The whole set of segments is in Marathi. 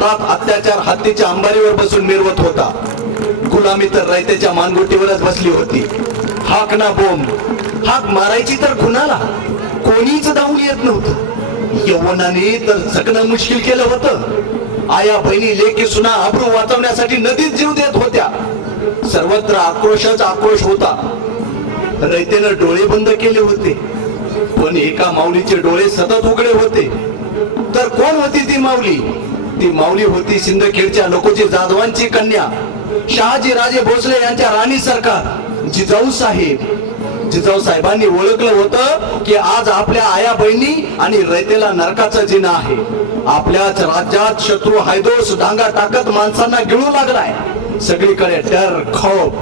रात अत्याचार हत्तीच्या अंबारीवर बसून मिरवत होता. गुलामी तर रयतेच्या मानगुटीवरच बसली होती. हाक ना बोंब, हाक मारायची तर कुणाला कोणीच धावून येत नव्हतं. यवनाने तर जगणं मुश्किल केलं होतं. आया बहिणी लेकी सुना अब्रू वाचवण्यासाठी नदीत जीव देत होत्या. सर्वत्र आक्रोशच आक्रोश होता. रयतेनं डोळे बंद केले होते, पण एका माऊलीचे डोळे सतत उघडे होते. तर कोण होती ती माऊली? ती माऊली होती सिंदखेडच्या लोकोजी जाधवांची कन्या, शहाजी राजे भोसले यांच्या राणी सरकार जिजाऊ साहेब. जिजाऊ साहेबांनी ओळखलं होतं की आज आपल्या आया बहिणी आणि रयतेला नरकाचं जिना आहे. आपल्याच राज्यात शत्रू हायदोस डांगा टाकत माणसांना गिळू लागलाय. सगळीकडे डर खौफ.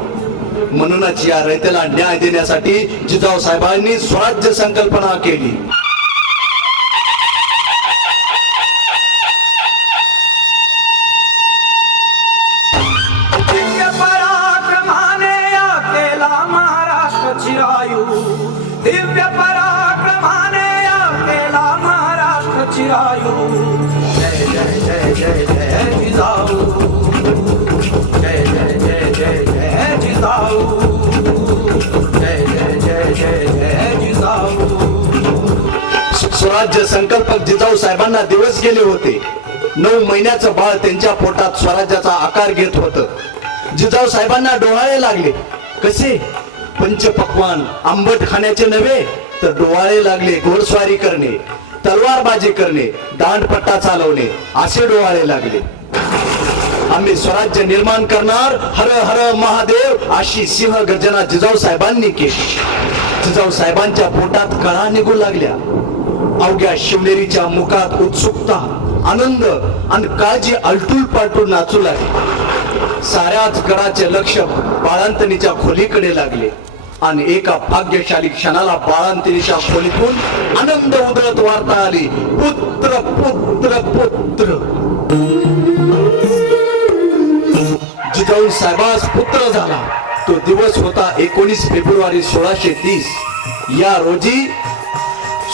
म्हणूनच या रयतेला न्याय देण्यासाठी जिजाऊ साहेबांनी स्वराज्य संकल्पना केली. दिव्य पराक्रमाने केला महाराष्ट्र चिरायू. जय जय जय जय जय जिजाऊ, जय जय जय जय जय जिजाऊ, जय जय जय जय जय जिजाऊ. स्वराज्य संकल्पक जिजाऊ साहेबांना दिवस गेले होते. 9 महिन्याचं बाळ त्यांच्या पोटात स्वराज्याचा आकार घेत होतं. जिजाऊ साहेबांना डोहाळे लागले. कसे? पंचपक्वान आंबट खाण्याचे नव्हे, तर डोहाळे लागले घोडस्वारी करणे, तलवारबाजी करणे, दांडपट्टा चालवणे असे डोहाळे लागले. आम्ही स्वराज्य निर्माण करणार, हर हर महादेव अशी सिंह गर्जना जिजाऊ साहेबांनी केली. जिजाऊ साहेबांच्या पोटात कळा निघू लागल्या. अवघ्या शिवनेरीच्या मुखात उत्सुकता, आनंद आणि काळजी अलटून पालटून नाचू लागली. साऱ्याच गडाचे लक्ष बाळंतणीच्या खोलीकडे लागले आणि एका भाग्यशाली क्षणाला बाळंतणीच्या खोलीतून आनंद उधळत वार्ता आली. पुत्र पुत्र पुत्र. जिजाऊ साहेबास पुत्र झाला. तो दिवस होता 19 फेब्रुवारी 1630. या रोजी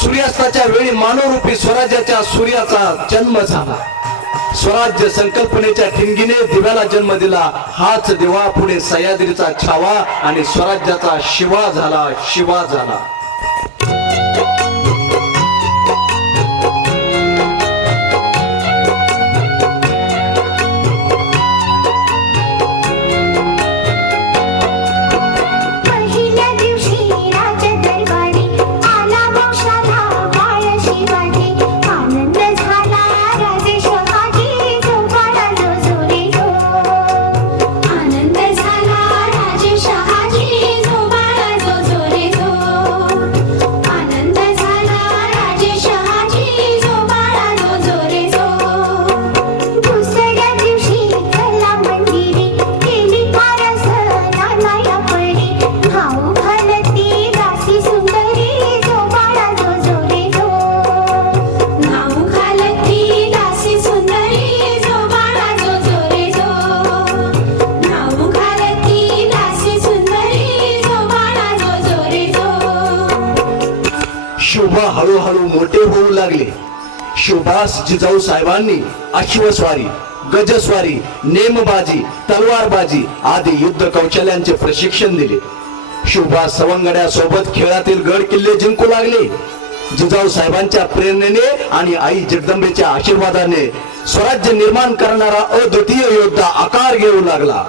सूर्यास्ताच्या वेळी मानवरूपी स्वराज्याच्या सूर्याचा जन्म झाला. स्वराज्य संकल्पनेच्या ठिणगीने दिव्याला जन्म दिला. हाच दिवा पुढे सह्याद्रीचा छावा आणि स्वराज्याचा शिवा झाला, शिवा झाला. शिवबा हळूहळू मोठे होऊ लागले. शिवबास जिजाऊ साहेबांनी अश्वस्वारी, गजस्वारी, नेमबाजी, तलवारबाजी आदी युद्ध कौशल्यांचे प्रशिक्षण दिले. शिवबा सवंगड्या सोबत खेळातील गड किल्ले जिंकू लागले. जिजाऊ साहेबांच्या प्रेरणेने आणि आई जगदंबेच्या आशीर्वादाने स्वराज्य निर्माण करणारा अद्वितीय योद्धा आकार घेऊ लागला.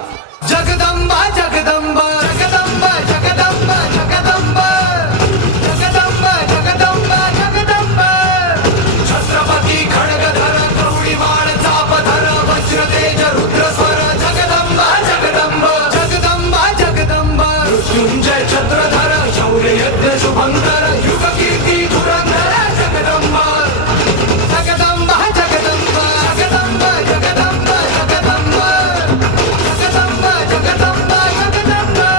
जगदंबा जगदंबा जगदंबा जगदंबा जगदंबा जगदंबा जगदंबा जगदंबा. छत्रपती खड्गधर गौरीवाण चापधर वज्रतेज रुद्रस्वर. जगदंबा जगदंबा जगदंबा जगदंबा. मृत्युंजय छत्रधर शौर्य यज्ञ शुभंकर युग कीर्ती धुरंधर. जगदंबा जगदंबा जगदंबा जगदंबा जगदंबा जगदंबा जगदंबा जगदंबा जगदंबा.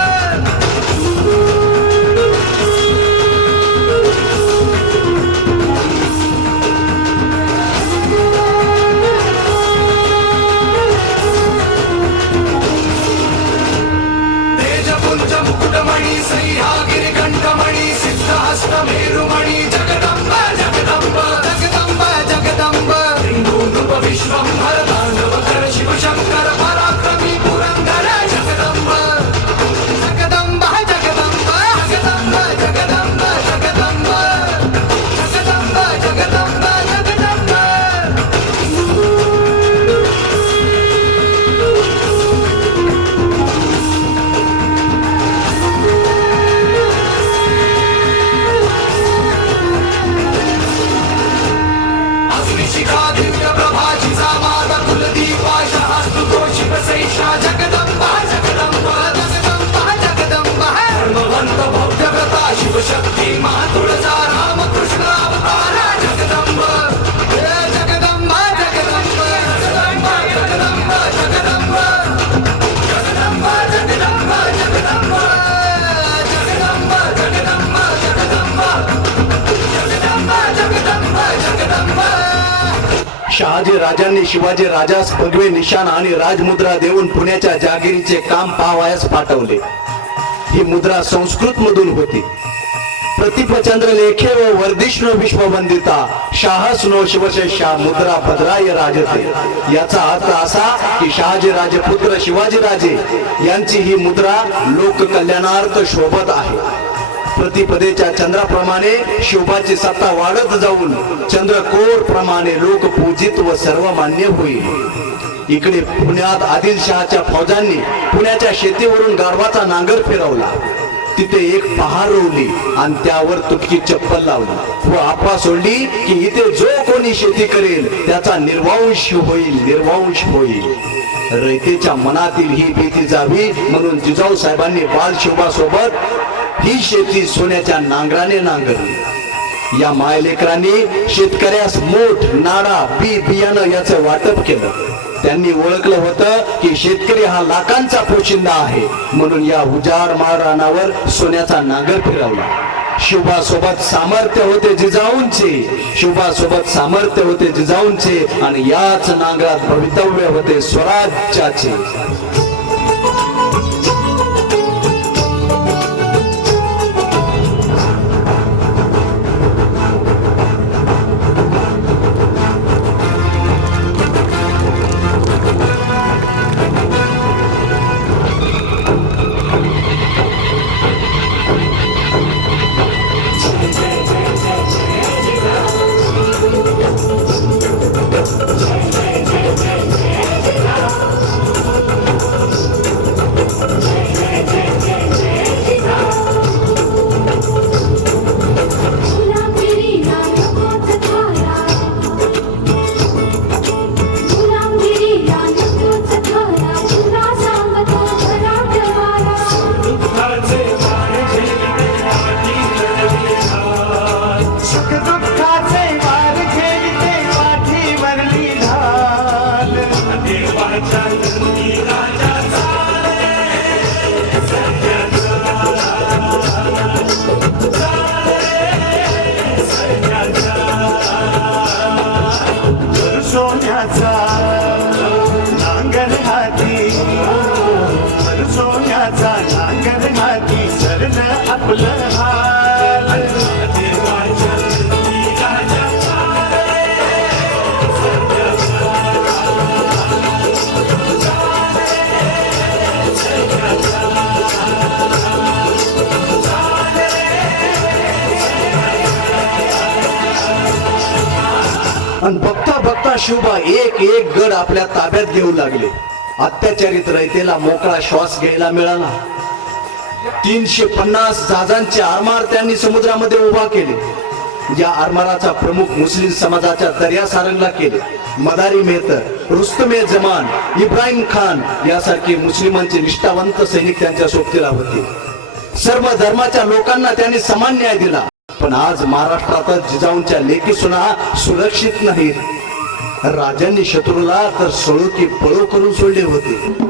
शहाजी राजांनी शिवाजी राजास भगवे निशाण आणि राजमुद्रा देऊन पुण्याच्या जागिरीचे काम पाहावयास पाठवले. ही मुद्रा संस्कृत मधून होती. प्रतिपचंद्र लेखे व वर्धिष्णू विश्ववंदिता शाहसनो शिवशेषा मुद्रा भद्राय राजते. याचा अर्थ असा की शहाजी राजपुत्र शिवाजी राजे यांची ही मुद्रा लोक कल्याणार्थ शोभत आहे. प्रतिपदेच्या चंद्राप्रमाणे शोभाची सत्ता वाढत जाऊन चंद्रकोर प्रमाणे लोक पूजित व सर्वमान्य होईल. इकडे पुण्यात आदिलशहाच्या फौजांनी पुण्याच्या शेतीवरून गाढवाचा नांगर फिरवला. तिथे एक पहार रोवली आणि त्यावर तुटकी चप्पल लावली व आपा सोडली की इथे जो कोणी शेती करेल त्याचा निर्वंश निर्वंश होईल. रयतेच्या मनातील ही भीती जावी म्हणून जिजाऊ साहेबांनी बालशिवबा सोबत ही शेती सोन्याच्या नांगराने नांगरली. या मायलेकरांनी शेतकऱ्यास मोठ नाडा बी बियाणं याचं वाटप केलं. त्यांनी ओळखलं होतं की शेतकरी हा लाखांचा पोशिंदा आहे म्हणून या उजाड माळरानावर सोन्याचा नांगर फिरवला. शिवबा सोबत सामर्थ्य होते जिजाऊंचे, शिवबा सोबत सामर्थ्य होते जिजाऊंचे आणि याच नांगरात भवितव्य होते स्वराज्याचे. आणि बघता बघता शिवबा एक एक गड आपल्या ताब्यात घेऊ लागले. अत्याचारित रयतेला मोकळा श्वास घ्यायला मिळाला. 350 जहाजांचे आरमार त्यांनी समुद्रामध्ये उभा केले. या आरमाराचा प्रमुख मुस्लिम समाजाच्या दर्या सारंगला केले. मदारी मेहतर, रुस्तमे जमान, इब्राहिम खान यासारखे मुस्लिमांचे निष्ठावंत सैनिक त्यांच्या सोबतीला होते. सर्व धर्माच्या लोकांना त्यांनी समान न्याय दिला. पण आज महाराष्ट्रात जिजाऊंच्या लेकी सुना सुरक्षित नाहीत. राजांनी शत्रूला तर सळो की पळो करून सोडले होते.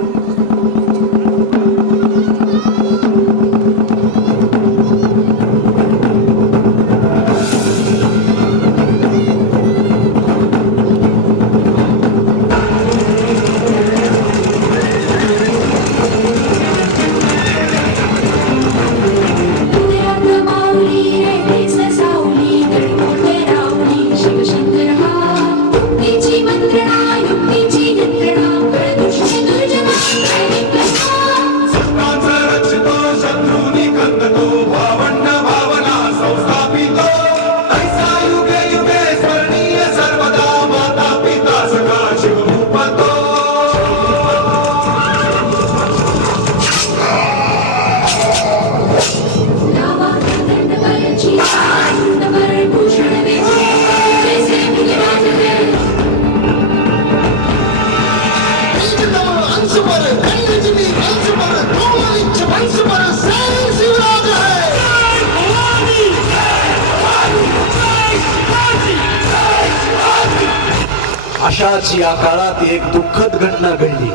अशाच या काळात एक दुःखद घटना घडली.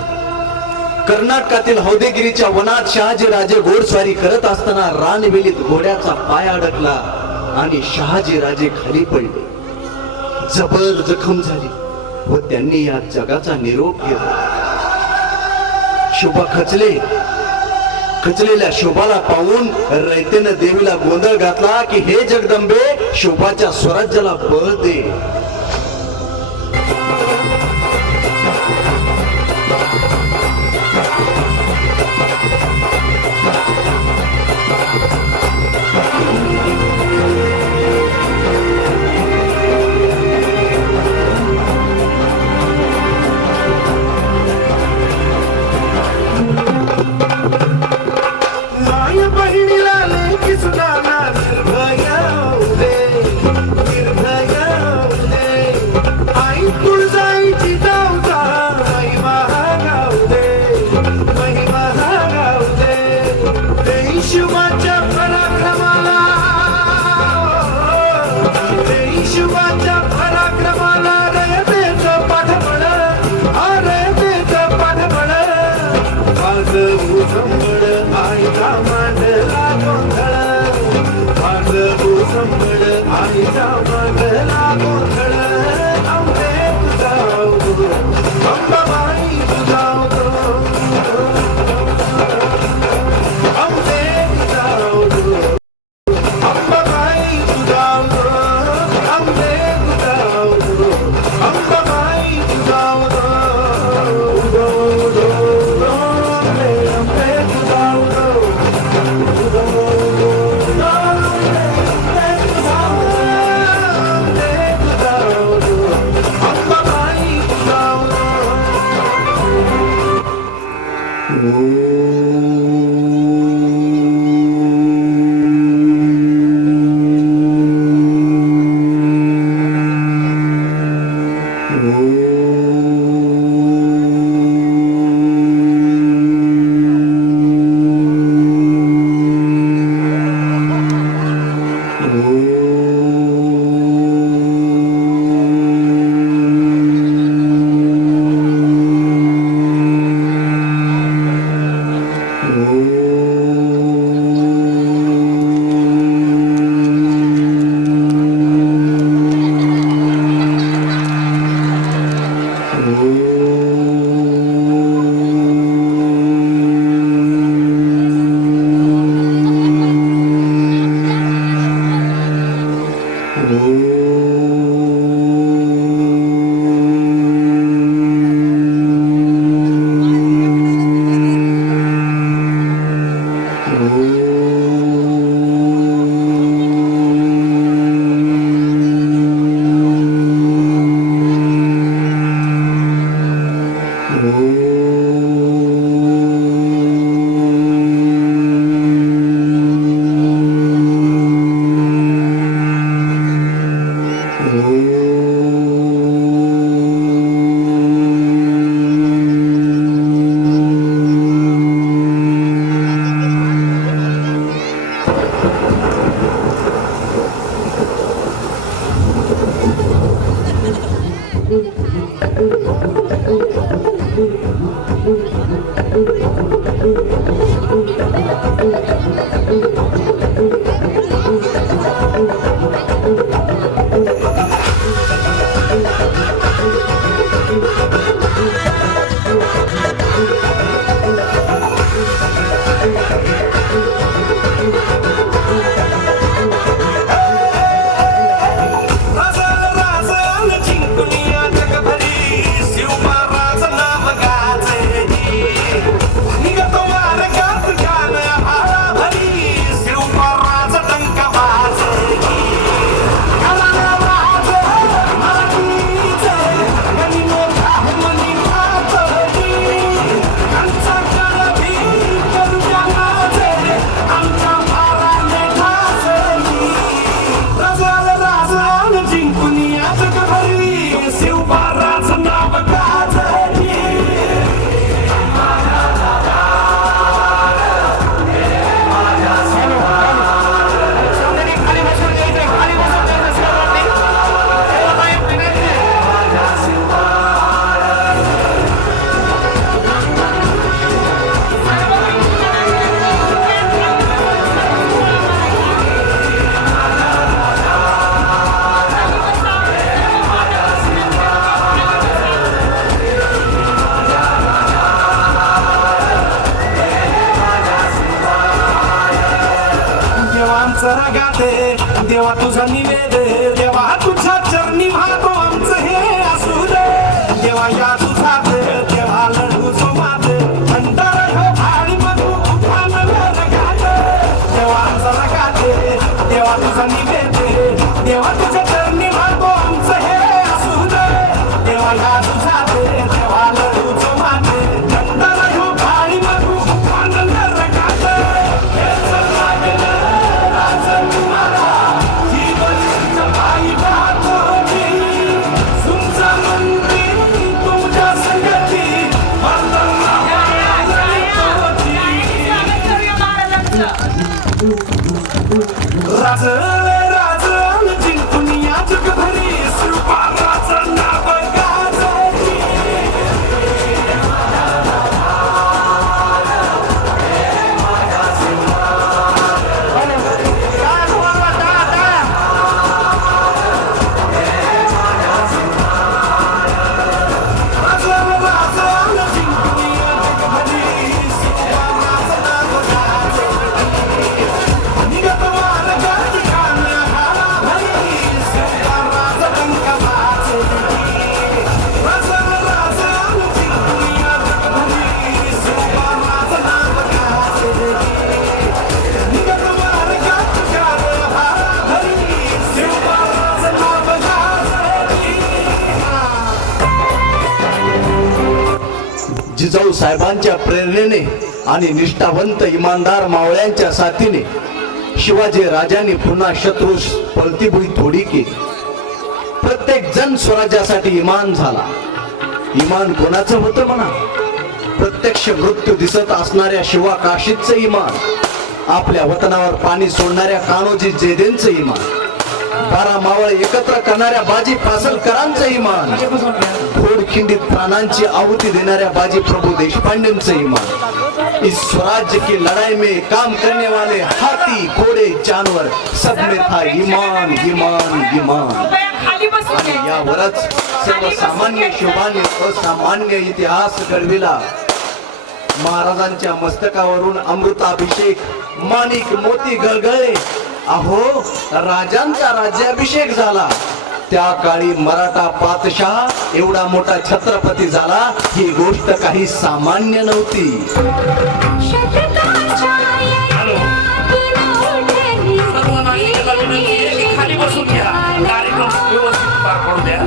कर्नाटकातील हौदेगिरीच्या वनात शहाजी राजे घोडस्वारी करत असताना रानवेलीत घोड्याचा पाय अडकला आणि शहाजी राजे खाली पडले. जबर जखम झाली. व त्यांनी या जगाचा निरोप घेतला. शोभा खचलेल्या शोभाला पाहून रयतेनं देवीला गोंधळ घातला की हे जगदंबे, शोभाच्या स्वराज्याला बळ दे. शिवाच्या पराक्रमाला रयतेचं पाठबळ, रयतेचं पाठबळ. वाजवू संबळ आईचा मांडला गोंधळ, वाजवू संबळ आईचा मांडला गोंधळ. आंबे तुझावतो अंबाबाई तुझावतो, आंबे तुझावतो अंबाबाई तुझावतो, आंबे तुझावतो अंबाबाई तुझावतो. आंबे तुझावतो, अंबाबाई गाते देवा तुझा निवेद देवा तुझ्या चरणी वाहतो आमचं हे असू दे देवा या तुझा देवा लढू जो माते अंतर हो भाडी मधू उठान गाते देवा जरा गाते देवा तुझा निवेद देवा तुझ्या चरणी वाहतो आमचं हे असू दे देवा या तुझा देवा लढू जो माते अंतर हो भाडी मधू उठान गाते राज राज जिंकून या जगभरी श्रीपादाचं नाव गाजवती. राज राज जिंकून या जगभरी श्रीपादाचं नाव गाजवती. निघत मार्गात कान्या घालाभरी श्रीपादाचं डंक वाजवती. राज राज जिंकून या जगभरी श्रीपादाचं नाव गाजवती. निघत मार्गात कान्या घालाभरी श्रीपादाचं नाव गाजवती. जिजाऊ साहेबांच्या प्रेरणेने आणि निष्ठावंत इमानदार मावळ्यांच्या साथीने शिवाजी राजांनी पुन्हा शत्रूस पळती भुई थोडी केली. प्रत्येक जण स्वराज्यासाठी इमान झाला. इमान कोणाचं होतं म्हणा? प्रत्यक्ष मृत्यू दिसत असणाऱ्या शिवा काशीदचं इमान, आपल्या वतनावर पाणी सोडणाऱ्या कान्होजी जेदेंचं इमान, 12 मावळ एकत्र करणाऱ्या बाजी पासलकरांचं इमान, घोडखिंडीत प्राणांची आहुती देणाऱ्या बाजी प्रभू देशपांडेंचं इमान. इस स्वराज्य की लड़ाई में काम करने वाले हाथी घोड़े जानवर सब में था ईमान ईमान ईमान. आणि यावरच सर्वसामान्य शिवाने असामान्य इतिहास घडविला. महाराजांच्या मस्तकावरून अमृताभिषेक माणिक मोती गळगळे. अहो, राजांचा राज्याभिषेक झाला. त्या काळी मराठा पातशाह एवढा मोठा छत्रपती झाला, ही गोष्ट काही सामान्य नव्हती. खाली बसून घ्या कार्यक्रम व्यवस्थित पार पडू द्या.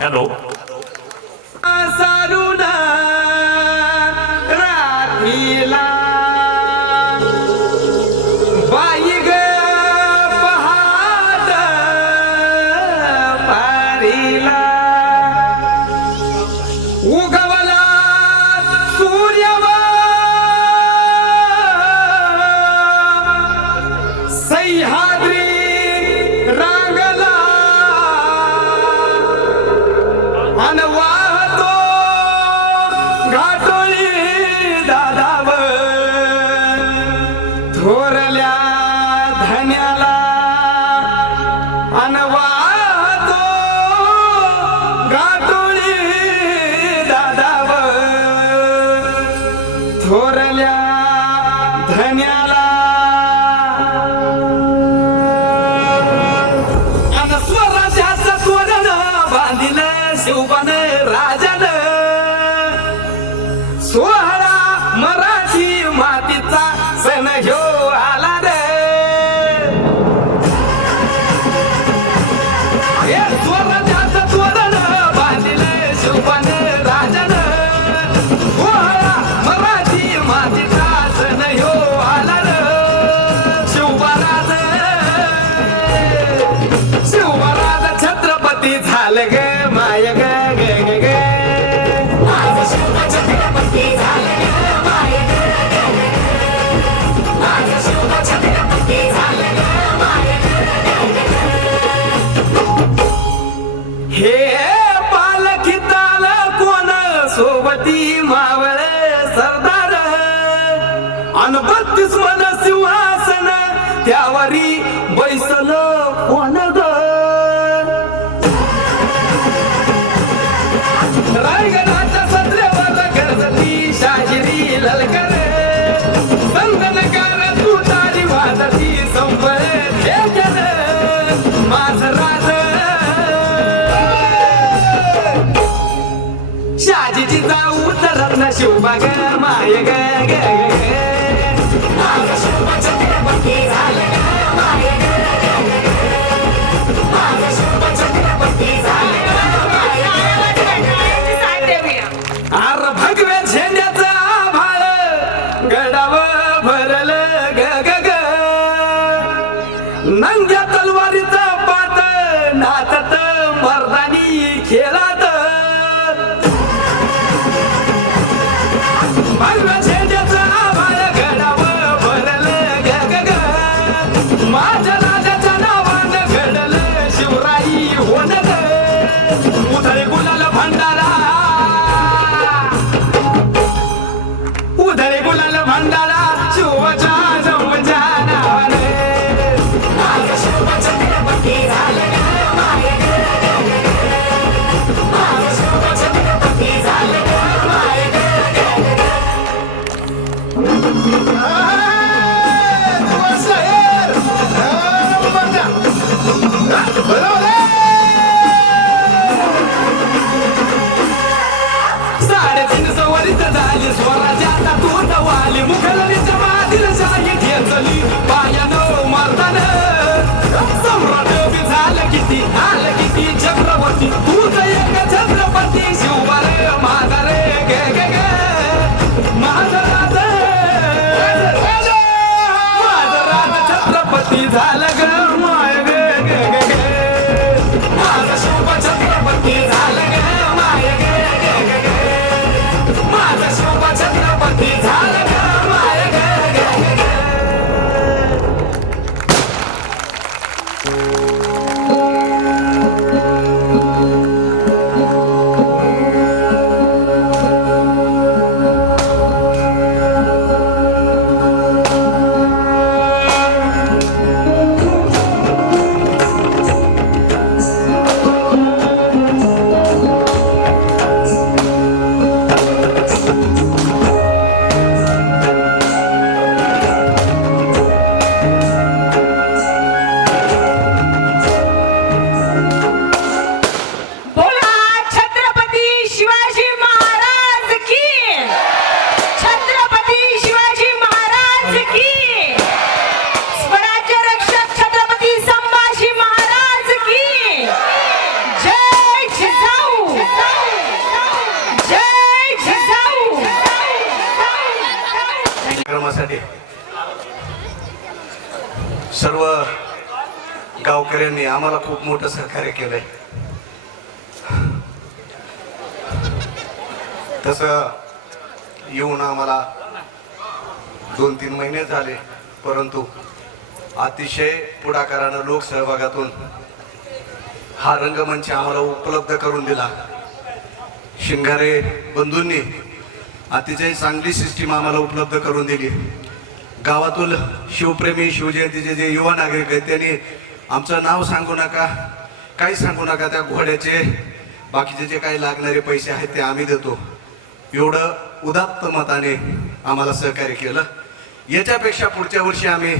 हॅलो सारुना राखीला बाई ग पहाट पारीला उगवला सूर्यवा सह्याद्री रांगला वाहतो घाटोळी दादावर थोरल्या धन्याला वाहतो थोरल्या धन्याला अन स्वराज्याचं तोरण बांधिलं शिवबान राजानं सोहळा मराठी मातीचा सण ह्यो आला रे हे स्वराज्याचं तोरण बांधिलं शिवबान राजानं सोहळा मराठी मातीचा सण ह्यो आला रे शिवबराज छत्रपती झालं ग माय ग ग ग ग माझं शिवछत्रपती झालं ग माय ग ग ग ग. माझं शिवछत्रपती झालं ग माय ग ग ग ग. हे पालखीत आलं कोण सोबती मावळ सरदार अन 32 मन सिंहासन त्यावरी बैसल कोण ग रायगडाच्या सत्रेवर गरजती शाहिरी ललकर संदनकार तुतारी वाजती संबळ खेळ माझ राज शाजीची जाऊ तर न शिवबा ग माय ग ग ग माझं शिवछत्रपती झालं ग माय ग ग ग ग. माझं शिवछत्रपती झालं ग माय ग ग ग ग. आर भगव्या झेंड्याचं आभाळ गडाव भरल ग ग ग नंग्या तलवारीचं पात नाचत मर्दानी खेळात भगव्या झेंड्याचं आभाळ गडाव भरल ग ग ग माझ्या राजाच्या नावानं घडलं शिवराई होण ग उधळे गुलाल भंडारा उधळे गुलाल भंडारा शिवच्या जवळच्या नावाने माझं शिवछत्रपती झालं ग माय ग ग ग ग. माझं शिवछत्रपती झालं ग माय ग ग ग ग. साडेतीनशे वर्ष झाली स्वराज्याचा तूर्त वाली मुघलांच्या मातील शाही घेतली पायानं मर्दान सम्राट बी झालं किती आलं किती चक्रवर्ती तूच एक छत्रपती शिवबा रे माझा रे गे गे गे माझा राज छत्रपती झालं ग माय गे गे गे गे माझं शिवछत्रपती झालं ग माय गे गे गे गे माझं शिवछत्रपती झालं ग माय गे गे गे गे. बोला छत्रपती शिवाजी महाराज की छत्रपती शिवाजी महाराज की स्वराज्य रक्षक छत्रपती संभाजी महाराज की जय जिजाऊ जय जिजाऊ. कार्यक्रमासाठी सर्व गावकऱ्यांनी आम्हाला खूप मोठं सहकार्य केलंय. तसं येऊन आम्हाला 2-3 महिने झाले, परंतु अतिशय पुढाकारानं लोकसहभागातून हा रंगमंच आम्हाला उपलब्ध करून दिला. शिंगारे बंधूंनी अतिशय चांगली सिस्टीम आम्हाला उपलब्ध करून दिली. गावातील शिवप्रेमी शिवजयंतीचे जे युवा नागरिक आहेत त्यांनी आमचं नाव सांगू नका, काही सांगू नका, त्या घोड्याचे बाकीचे जे काही लागणारे पैसे आहेत ते आम्ही देतो, एवढं उदात्त मताने आम्हाला सहकार्य केलं. याच्यापेक्षा पुढच्या वर्षी आम्ही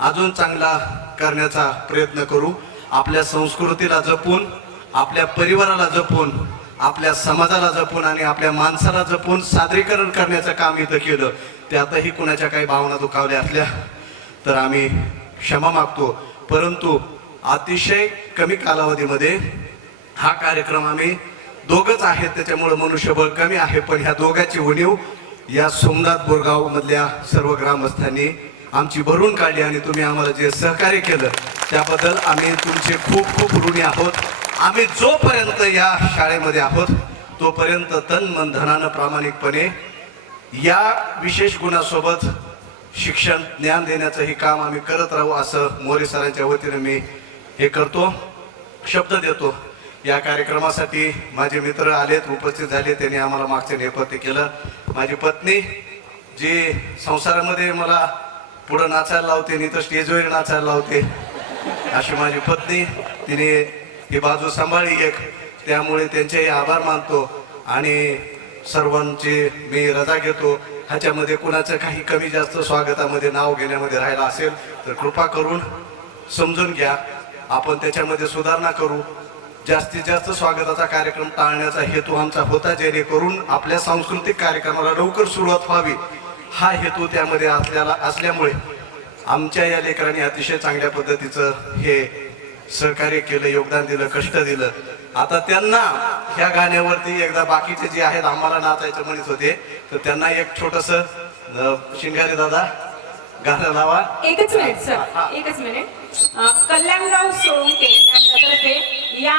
अजून चांगला करण्याचा प्रयत्न करू. आपल्या संस्कृतीला जपून, आपल्या परिवाराला जपून, आपल्या समाजाला जपून आणि आपल्या माणसाला जपून सादरीकरण करण्याचं काम इथं केलं. त्यातही कुणाच्या काही भावना दुखावल्या असल्या तर आम्ही क्षमा मागतो. परंतु अतिशय कमी कालावधीमध्ये हा कार्यक्रम आम्ही दोघंच आहेत, त्याच्यामुळे मनुष्यबळ कमी आहे, पण ह्या दोघांची उणीव या सोमनाथ बोरगाव मधल्या सर्व ग्रामस्थांनी आमची भरून काढली आणि तुम्ही आम्हाला जे सहकार्य केलं त्याबद्दल आम्ही तुमचे खूप खूप ऋणी आहोत. आम्ही जोपर्यंत या शाळेमध्ये आहोत तोपर्यंत तन मन धनानं प्रामाणिकपणे या विशेष गुणासोबत शिक्षण ज्ञान देण्याचंही काम आम्ही करत राहू असं मोरे सरांच्या वतीने मी हे करतो, शब्द देतो. या कार्यक्रमासाठी माझे मित्र आलेत, उपस्थित झाले, त्यांनी आम्हाला मागचे नेपथ्य केलं. माझी पत्नी जी संसारामध्ये मला पुढं नाचायला लावते नाही तर स्टेजवर नाचायला लावते अशी माझी पत्नी, तिने ही बाजू सांभाळली एक, त्यामुळे त्यांचेही आभार मानतो आणि सर्वांची मी रजा घेतो. ह्याच्यामध्ये कुणाचं काही कमी जास्त स्वागतामध्ये नाव घेण्यामध्ये राहिला असेल तर कृपा करून समजून घ्या. आपण त्याच्यामध्ये सुधारणा करू. जास्तीत जास्त स्वागताचा कार्यक्रम टाळण्याचा हेतू आमचा होता, जेणेकरून आपल्या सांस्कृतिक कार्यक्रमाला लवकर सुरुवात व्हावी हा हेतू त्यामध्ये असल्यामुळे आमच्या या लेकरांनी अतिशय चांगल्या पद्धतीचं हे सहकार्य केलं, योगदान दिलं, कष्ट दिलं. आता त्यांना ह्या गाण्यावरती एकदा बाकीचे जे आहेत आम्हाला नाचायचं म्हणत होते तर त्यांना एक छोटस शिंगारे दादा गाणं लावा. एकच मिनिट सर, एकच मिनिट. कल्याणराव सोळंके यांच्यातर्फे या